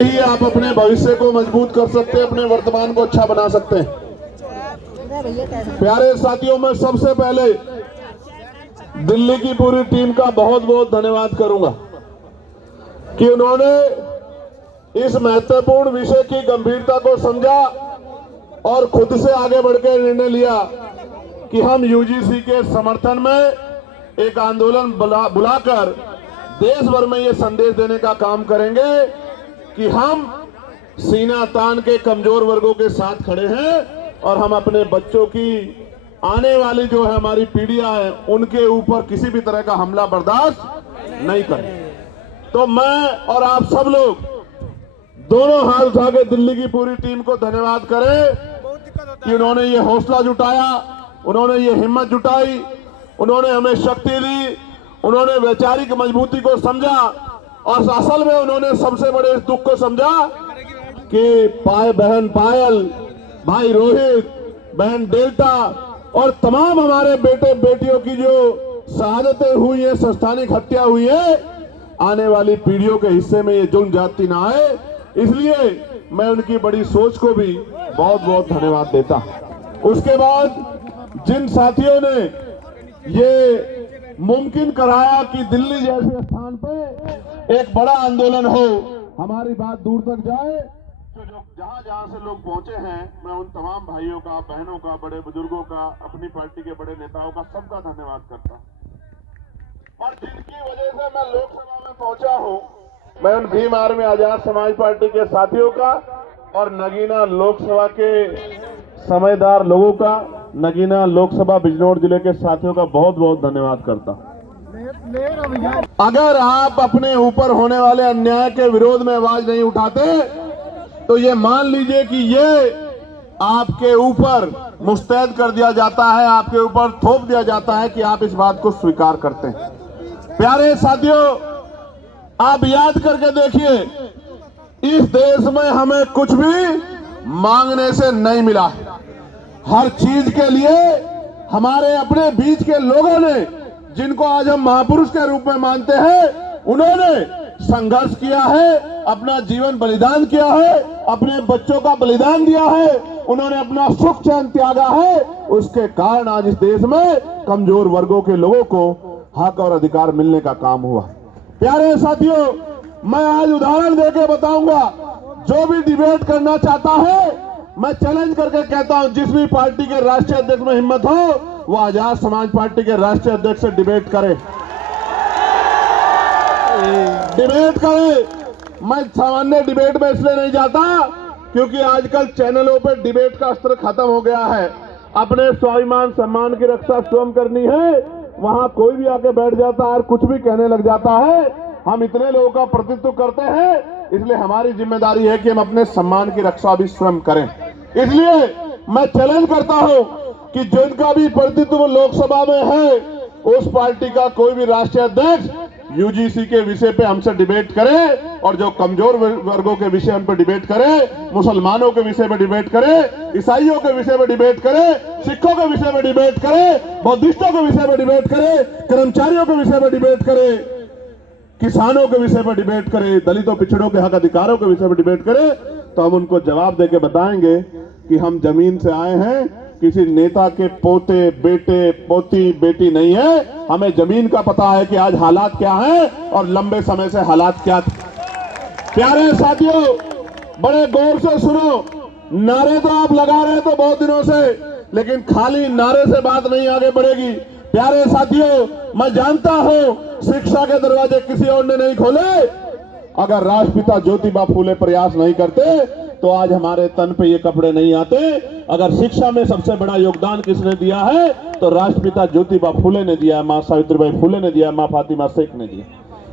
ही आप अपने भविष्य को मजबूत कर सकते हैं, अपने वर्तमान को अच्छा बना सकते हैं। प्यारे साथियों, मैं सबसे पहले दिल्ली की पूरी टीम का बहुत बहुत धन्यवाद करूंगा कि उन्होंने इस महत्वपूर्ण विषय की गंभीरता को समझा और खुद से आगे बढ़कर निर्णय लिया कि हम यूजीसी के समर्थन में एक आंदोलन बुलाकर देश भर में ये संदेश देने का काम करेंगे कि हम सीना तान के कमजोर वर्गों के साथ खड़े हैं और हम अपने बच्चों की आने वाली जो है हमारी पीढ़ियां हैं उनके ऊपर किसी भी तरह का हमला बर्दाश्त नहीं करें। तो मैं और आप सब लोग दोनों हाथ उठा के दिल्ली की पूरी टीम को धन्यवाद करें कि उन्होंने ये हौसला जुटाया, उन्होंने ये हिम्मत जुटाई, उन्होंने हमें शक्ति दी, उन्होंने वैचारिक मजबूती को समझा और असल में उन्होंने सबसे बड़े इस दुख को समझा कि बहन पायल, भाई रोहित, बहन डेल्टा और तमाम हमारे बेटे बेटियों की जो शहादतें हुई है, संस्थानिक हत्या हुई है, आने वाली पीढ़ियों के हिस्से में ये जुल्म जाति ना आए। इसलिए मैं उनकी बड़ी सोच को भी बहुत बहुत धन्यवाद देता। उसके बाद जिन साथियों ने ये मुमकिन कराया कि दिल्ली जैसे स्थान पे एक बड़ा आंदोलन हो, हमारी बात दूर तक जाए, तो जहां जहां से लोग पहुंचे हैं, मैं उन तमाम भाइयों का, बहनों का, बड़े बुजुर्गों का, अपनी पार्टी के बड़े नेताओं का, सबका धन्यवाद करता हूं। और जिनकी वजह से मैं लोकसभा में पहुंचा हूं, मैं उन भीम आर्मी आजाद समाज पार्टी के साथियों का और नगीना लोकसभा के समझदार लोगों का, नगीना लोकसभा बिजनौर जिले के साथियों का बहुत बहुत धन्यवाद करता हूं। अगर आप अपने ऊपर होने वाले अन्याय के विरोध में आवाज नहीं उठाते तो ये मान लीजिए कि ये आपके ऊपर मुस्तैद कर दिया जाता है, आपके ऊपर थोप दिया जाता है कि आप इस बात को स्वीकार करते हैं। प्यारे साथियों, आप याद करके देखिए, इस देश में हमें कुछ भी मांगने से नहीं मिला। हर चीज के लिए हमारे अपने बीच के लोगों ने, जिनको आज हम महापुरुष के रूप में मानते हैं, उन्होंने संघर्ष किया है, अपना जीवन बलिदान किया है, अपने बच्चों का बलिदान दिया है, उन्होंने अपना सुख चैन त्यागा है। उसके कारण आज इस देश में कमजोर वर्गों के लोगों को हक और अधिकार मिलने का काम हुआ। प्यारे साथियों, मैं आज उदाहरण देके बताऊंगा, जो भी डिबेट करना चाहता है, मैं चैलेंज करके कहता हूं, जिस भी पार्टी के राष्ट्रीय अध्यक्ष में हिम्मत हो वो आजाद समाज पार्टी के राष्ट्रीय अध्यक्ष से डिबेट करे, डिबेट करे। मैं सामान्य डिबेट में इसलिए नहीं जाता क्योंकि आजकल चैनलों पर डिबेट का अस्त्र खत्म हो गया है। अपने स्वाभिमान सम्मान की रक्षा स्वयं करनी है, वहां कोई भी आके बैठ जाता है और कुछ भी कहने लग जाता है। हम इतने लोगों का प्रतिनिधित्व करते हैं, इसलिए हमारी जिम्मेदारी है कि हम अपने सम्मान की रक्षा भी स्वयं करें। इसलिए मैं चैलेंज करता हूं कि जिनका भी प्रतिनिधित्व लोकसभा में है, उस पार्टी का कोई भी राष्ट्रीय अध्यक्ष यूजीसी के विषय पे हमसे डिबेट करे और जो कमजोर वर्गों के विषय उन पर डिबेट करे, मुसलमानों के विषय में डिबेट करे, ईसाइयों के विषय में डिबेट करे, सिखों के विषय में डिबेट करे, बौद्धिस्टों के विषय में डिबेट करे, कर्मचारियों के विषय में डिबेट करे, किसानों के विषय में डिबेट करे, दलितों पिछड़ों के हक अधिकारों के विषय में डिबेट करे, तो हम उनको जवाब देके बताएंगे कि हम जमीन से आए हैं, किसी नेता के पोते, बेटे, पोती, बेटी नहीं है। हमें जमीन का पता है कि आज हालात क्या हैं और लंबे समय से हालात क्या थे। प्यारे साथियों, बड़े गौर से सुनो, नारे तो आप लगा रहे हैं तो बहुत दिनों से, लेकिन खाली नारे से बात नहीं आगे बढ़ेगी। प्यारे साथियों, मैं जानता हूं शिक्षा के दरवाजे किसी और ने नहीं खोले। अगर राष्ट्रपिता ज्योतिबा फूले प्रयास नहीं करते तो आज हमारे तन पे ये कपड़े नहीं आते। अगर शिक्षा में सबसे बड़ा योगदान किसने दिया है तो राष्ट्रपिता ज्योतिबा फूले ने दिया, मां सावित्रीबाई फूले ने दिया, मां फातिमा शेख ने दिया।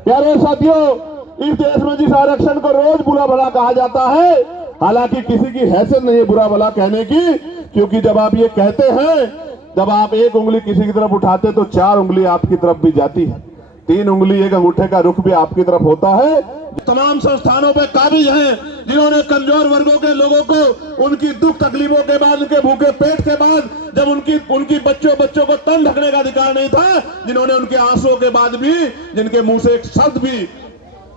प्यारे साथियों, इस देश में जिस आरक्षण को रोज बुरा भला कहा जाता है, हालांकि किसी की हैसियत नहीं है बुरा भला कहने की, क्योंकि जब आप ये कहते हैं, जब आप एक उंगली किसी की तरफ उठाते तो चार उंगली आपकी तरफ भी जाती है, तीन उंगली एक अंगूठे का रुख भी आपकी तरफ होता है। तमाम संस्थानों पे काबिज हैं जिन्होंने कमजोर वर्गों के लोगों को उनकी दुख तकलीफों के बाद, उनके भूखे पेट के बाद, जब उनकी बच्चों को तन ढकने का अधिकार नहीं था, जिन्होंने उनके आंसुओं के बाद भी, जिनके मुंह से एक शब्द भी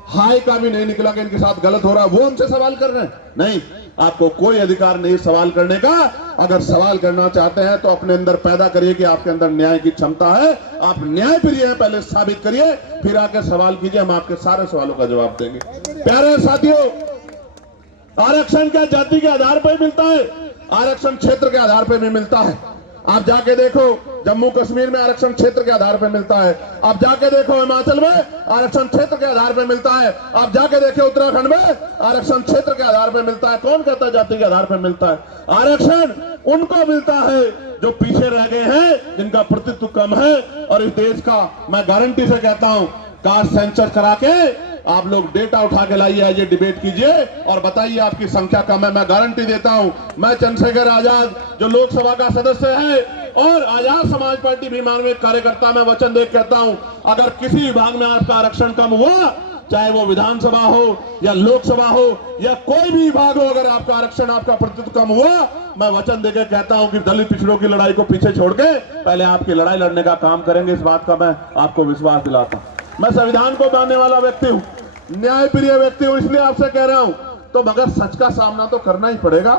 हाय का भी नहीं निकला कि इनके साथ गलत हो रहा है, वो हमसे सवाल कर रहे हैं। नहीं, आपको कोई अधिकार नहीं सवाल करने का। अगर सवाल करना चाहते हैं तो अपने अंदर पैदा करिए कि आपके अंदर न्याय की क्षमता है, आप न्याय प्रिय हैं, पहले साबित करिए, फिर आके सवाल कीजिए, हम आपके सारे सवालों का जवाब देंगे। प्यारे साथियों, आरक्षण क्या जाति के आधार पर मिलता है? आरक्षण क्षेत्र के आधार पर भी मिलता है। आप जाके देखो, जम्मू कश्मीर में आरक्षण क्षेत्र के आधार पर मिलता है। आप जाके देखो हिमाचल में आरक्षण क्षेत्र के आधार पर मिलता है। आप जाके देखो उत्तराखंड में आरक्षण क्षेत्र के आधार पर मिलता है। कौन कहता है जाति के आधार पर मिलता है? आरक्षण उनको मिलता है जो पीछे रह गए हैं, जिनका प्रतित्व कम है। और इस देश का मैं गारंटी से कहता हूं, कास्ट सेंसस करा के आप लोग डेटा उठा के लाइए, ये डिबेट कीजिए और बताइए आपकी संख्या कम है। मैं गारंटी देता हूं, मैं चंद्रशेखर आजाद जो लोकसभा का सदस्य है और आजाद समाज पार्टी भीमान में कार्यकर्ता, मैं वचन दे कहता हूं, अगर किसी विभाग में आपका आरक्षण कम हुआ, चाहे वो विधानसभा हो या लोकसभा हो या कोई भी विभाग हो, अगर आपका आरक्षण, आपका प्रतिशत कम हुआ, मैं वचन देकर कहता हूं कि दलित पिछड़ों की लड़ाई को पीछे छोड़ के पहले आपकी लड़ाई लड़ने का काम करेंगे। इस बात का मैं आपको विश्वास दिलाता हूं। मैं संविधान को मानने वाला व्यक्ति हूं, न्याय प्रिय व्यक्ति हूं, इसलिए आपसे कह रहा हूं, तो मगर सच का सामना तो करना ही पड़ेगा।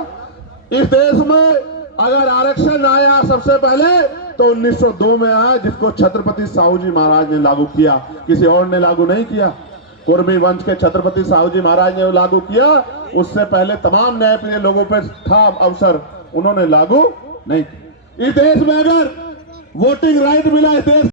इस देश में अगर आरक्षण आया सबसे पहले तो 1902 में आया, जिसको छत्रपति साहू जी महाराज ने लागू किया, किसी और ने लागू नहीं किया। कुर्मी वंश के छत्रपति साहू जी महाराज ने लागू किया, उससे पहले तमाम न्यायप्रिय लोगों पर था अवसर, उन्होंने लागू नहीं किया। इस देश में अगर वोटिंग राइट मिला, इस देश